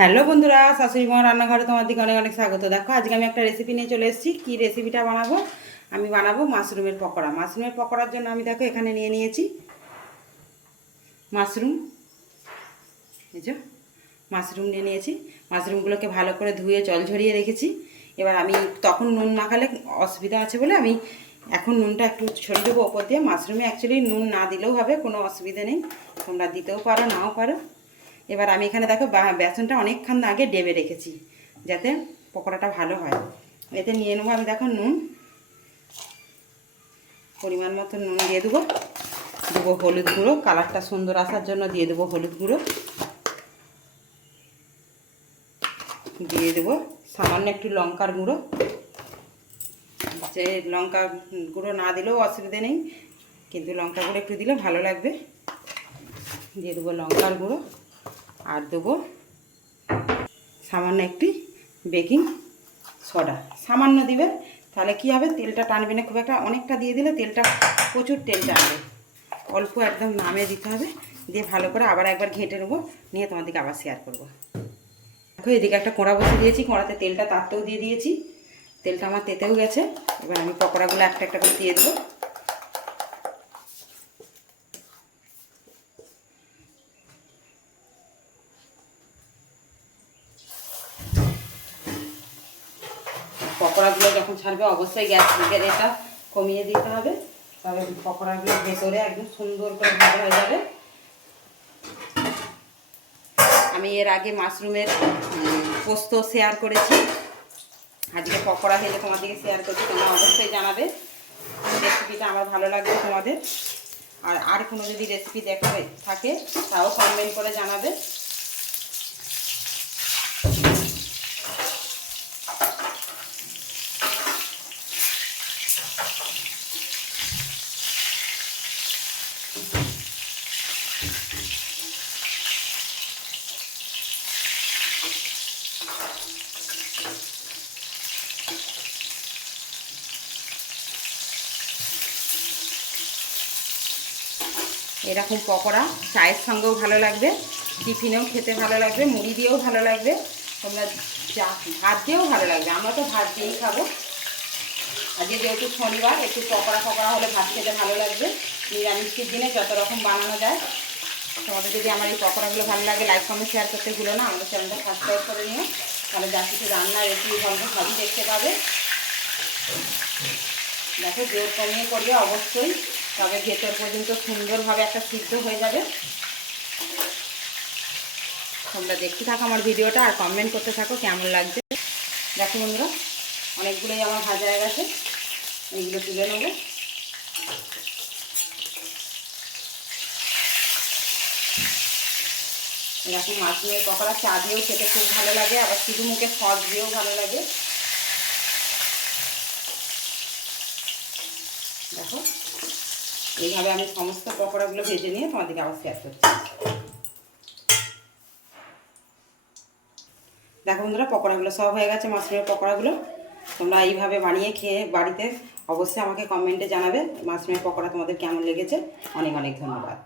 Hello বন্ধুরা, শাশুড়ি মা রান্নাঘরে দিকে অনেক অনেক স্বাগত। দেখো, আজকে আমি একটা রেসিপি নিয়ে চলে এসেছি। কী রেসিপিটা বানাবো? আমি বানাবো মাশরুমের পকোড়া। মাশরুমের পকোড়ার জন্য আমি দেখো এখানে নিয়ে নিয়েছি মাশরুম। যে, মাশরুম নিয়ে নিয়েছি। মাশরুমগুলোকে ভালো করে ধুয়ে জল ঝরিয়ে রেখেছি। এবার আমি তখন নুন মাখালে অসুবিধা আছে বলে আমি এখন নুনটা একটু ছড়িয়ে দেবো ওপর দিয়ে। মাশরুমে অ্যাকচুয়ালি নুন না দিলেও হবে, কোনো অসুবিধা নেই। তোমরা দিতেও পারো, নাও পারো। এবার আমি এখানে দেখো বেসনটা অনেকক্ষণ আগে ডেবে রেখেছি, যাতে পকোড়াটা ভালো হয়। এতে নিয়ে নেব আমি দেখো নুন, পরিমাণ মতো নুন দিয়ে দেবো। দেবো হলুদ গুঁড়ো, কালারটা সুন্দর আসার জন্য দিয়ে দেবো হলুদ গুঁড়ো। দিয়ে দেবো সামান্য একটু লঙ্কার গুঁড়ো। যে লঙ্কা গুঁড়ো না দিলেও অসুবিধে নেই, কিন্তু লঙ্কা গুঁড়ো একটু দিলে ভালো লাগবে। দিয়ে দেবো লঙ্কার গুঁড়ো। আর দেবো সামান্য একটি বেকিং সোডা। সামান্য দিবে, তাহলে কি হবে? তেলটা টানবে না, খুব একটা। অনেকটা দিয়ে দিলে তেলটা প্রচুর তেল টানবে। অল্প একদম নামে দিতে হবে। দিয়ে ভালো করে আবার একবার ঘেঁটে নেব। নিয়ে তোমাদেরকে আবার শেয়ার করব। দেখো, এদিকে একটা কোঁড়া বসে দিয়েছি। কোঁড়াতে তেলটা তাতেও দিয়ে দিয়েছি। তেলটা আমার তেতেও গেছে। এবার আমি পকোড়াগুলো একটা একটা করে দিয়ে দেবো। পকোড়াগুলো যখন ছাড়বে, অবশ্যই গ্যাস লিগের এটা কমিয়ে দিতে হবে। তবে পকোড়াগুলো ভেতরে একদম সুন্দর করে ভাজা হয়ে যাবে। আমি এর আগে মাশরুমের পোস্ত শেয়ার করেছি। আজকে পকোড়া হেলে তোমাদেরকে শেয়ার করছি, তোমরা অবশ্যই জানাবে। রেসিপিটা আমার ভালো লাগবে তোমাদের। আর আর কোনো যদি রেসিপি দেখাবে, থাকে, তাও কমেন্ট করে জানাবে। এরকম পকোড়া চায়ের সঙ্গেও ভালো লাগবে, টিফিনেও খেতে ভালো লাগবে, মুড়ি দিয়েও ভালো লাগবে, তোমরা চা ভাত দিয়েও ভালো লাগবে, আমরা তো ভাত দিয়েই খাব। আজকে যেহেতু শনিবার, একটু পকোড়া পকোড়া হলে ভাত খেতে ভালো লাগবে। নিরামিষের দিনে যত রকম বানানো যায়, তোমাদের যদি আমার এই পকোড়াগুলো ভালো লাগে লাইক কমেন্ট শেয়ার করতে ভুলো না, আমাদের চ্যানেলটা সাবস্ক্রাইব করে নিও। তাহলে যা কিছু রান্না রেসিপি গল্প সবই দেখতে পাবে। দেখো, জোর কমিয়ে করবে, অবশ্যই। তবে ভেতর পর্যন্ত সুন্দরভাবে একটা সিদ্ধ হয়ে যাবে। তোমরা দেখতে থাকো আমার ভিডিওটা আর কমেন্ট করতে থাকো কেমন লাগছে। দেখো বন্ধুরা, অনেকগুলোই আমার ভাজা হয়ে গেছে। এইগুলো তুলে নেব। এরকম মাছুমের পকোড়া চা দিয়েও খেতে খুব ভালো লাগে, আবার শুধু মুখে সস দিয়েও ভালো লাগে। দেখো এইভাবে আমি সমস্ত পকোড়াগুলো ভেজে নিয়ে তোমাদেরকে আবার শেয়ার করছি দেখো বন্ধুরা, পকোড়াগুলো সব হয়ে গেছে মাশরুমের পকোড়াগুলো। তোমরা এইভাবে বানিয়ে খেয়ে বাড়িতে অবশ্যই আমাকে কমেন্টে জানাবে মাশরুমের পকোড়া তোমাদের কেমন লেগেছে। অনেক অনেক ধন্যবাদ।